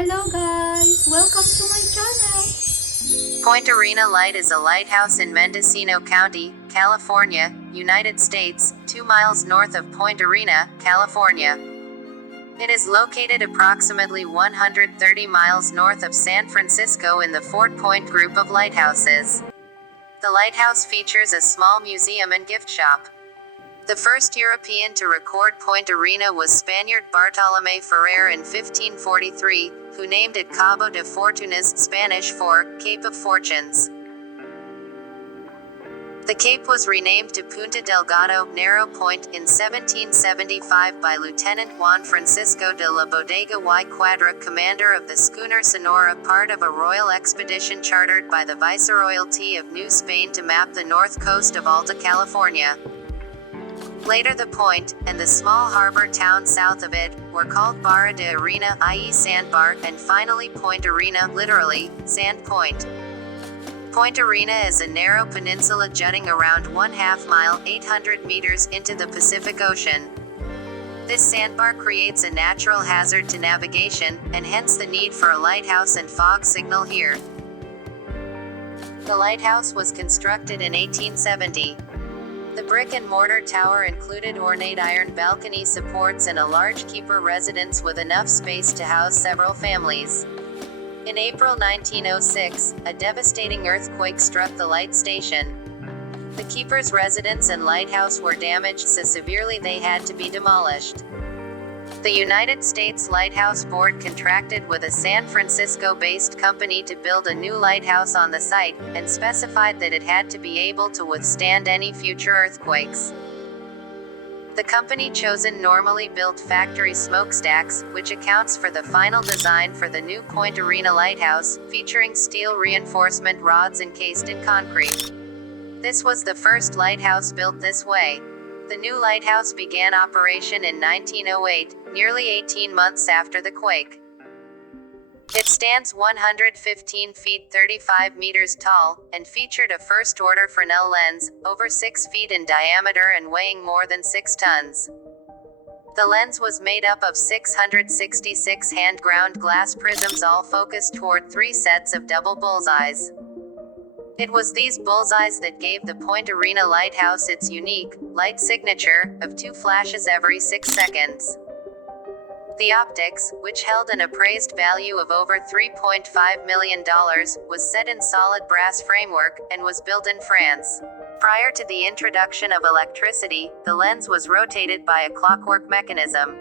Hello guys! Welcome to my channel! Point Arena Light is a lighthouse in Mendocino County, California, United States, 2 miles north of Point Arena, California. It is located approximately 130 miles north of San Francisco in the Fort Point group of lighthouses. The lighthouse features a small museum and gift shop. The first European to record Point Arena was Spaniard Bartolomé Ferrer in 1543, who named it Cabo de Fortunas, Spanish for Cape of Fortunes. The cape was renamed to Punta Delgado, Narrow Point, in 1775 by Lieutenant Juan Francisco de la Bodega y Cuadra, commander of the schooner Sonora, part of a royal expedition chartered by the Viceroyalty of New Spain to map the north coast of Alta California. Later the point, and the small harbor town south of it, were called Barra de Arena, i.e. sandbar, and finally Point Arena, literally, Sand Point. Point Arena is a narrow peninsula jutting around 1/2 mile, 800 meters, into the Pacific Ocean. This sandbar creates a natural hazard to navigation, and hence the need for a lighthouse and fog signal here. The lighthouse was constructed in 1870. The brick and mortar tower included ornate iron balcony supports and a large keeper residence with enough space to house several families. In April 1906, a devastating earthquake struck the light station. The keeper's residence and lighthouse were damaged so severely they had to be demolished. The United States Lighthouse Board contracted with a San Francisco-based company to build a new lighthouse on the site, and specified that it had to be able to withstand any future earthquakes. The company chosen normally built factory smokestacks, which accounts for the final design for the new Point Arena Lighthouse, featuring steel reinforcement rods encased in concrete. This was the first lighthouse built this way. The new lighthouse began operation in 1908, nearly 18 months after the quake. It stands 115 feet 35 meters tall, and featured a first-order Fresnel lens, over 6 feet in diameter and weighing more than 6 tons. The lens was made up of 666 hand-ground glass prisms, all focused toward 3 sets of double bullseyes. It was these bullseyes that gave the Point Arena Lighthouse its unique, light signature, of 2 flashes every 6 seconds. The optics, which held an appraised value of over $3.5 million, was set in solid brass framework, and was built in France. Prior to the introduction of electricity, the lens was rotated by a clockwork mechanism.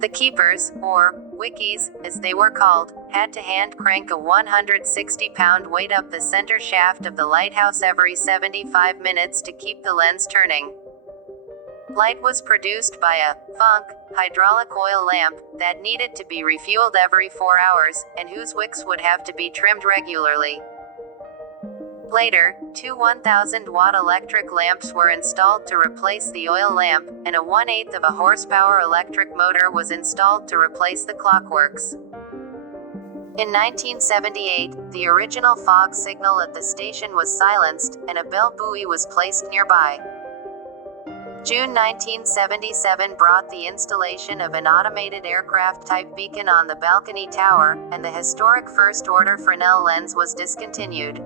The keepers, or wickies, as they were called, had to hand crank a 160-pound weight up the center shaft of the lighthouse every 75 minutes to keep the lens turning. Light was produced by a funk hydraulic oil lamp that needed to be refueled every 4 hours, and whose wicks would have to be trimmed regularly. Later, 2 1,000-watt electric lamps were installed to replace the oil lamp, and a 1/8 of a horsepower electric motor was installed to replace the clockworks. In 1978, the original fog signal at the station was silenced, and a bell buoy was placed nearby. June 1977 brought the installation of an automated aircraft-type beacon on the balcony tower, and the historic first-order Fresnel lens was discontinued.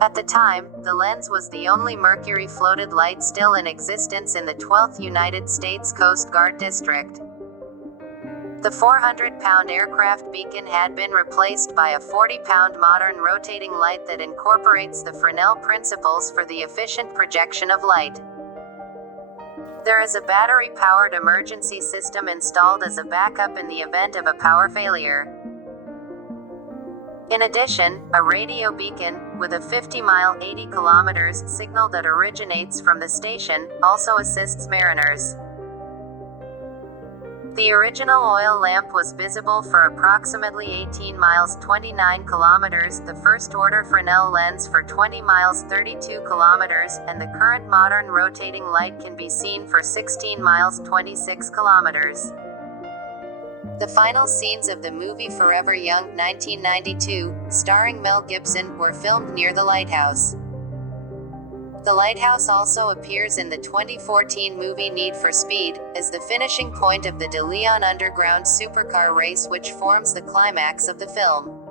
At the time, the lens was the only mercury-floated light still in existence in the 12th United States Coast Guard District. The 400-pound aircraft beacon had been replaced by a 40-pound modern rotating light that incorporates the Fresnel principles for the efficient projection of light. There is a battery-powered emergency system installed as a backup in the event of a power failure. In addition, a radio beacon, with a 50-mile 80 kilometers signal that originates from the station, also assists mariners. The original oil lamp was visible for approximately 18 miles 29 kilometers, the first-order Fresnel lens for 20 miles 32 kilometers, and the current modern rotating light can be seen for 16 miles 26 kilometers. The final scenes of the movie Forever Young, 1992, starring Mel Gibson, were filmed near the lighthouse. The lighthouse also appears in the 2014 movie Need for Speed, as the finishing point of the De Leon underground supercar race which forms the climax of the film.